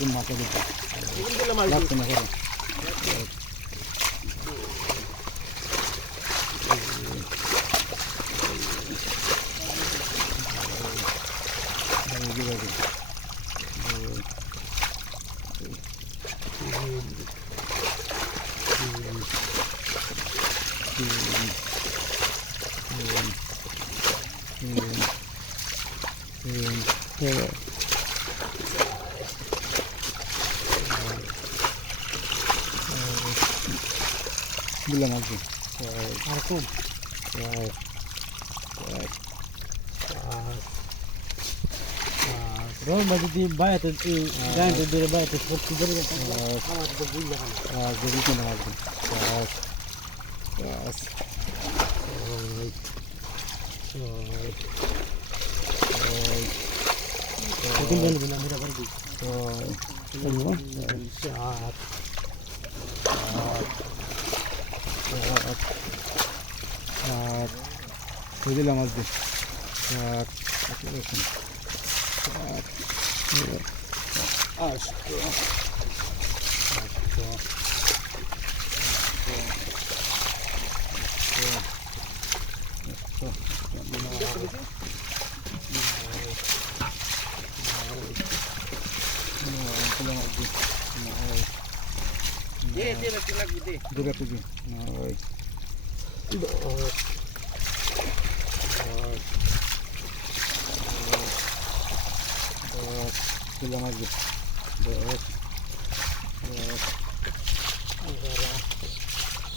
좀 맞춰볼게. 힘들려 말고. 약좀 먹어. 여기가 음, 음, 음, 음, 음, Біля нас вже. Так. Артур. Так. Так. Так. Робимо тоді баєте, і даємо тобі баєте, хлопці дерева. Так. Так, дивіться на вас. Так. Так. Так. Так. Так. Так. Так. Pwede lang mag At at listen. At Asko. kullanabilir. Evet. Evet.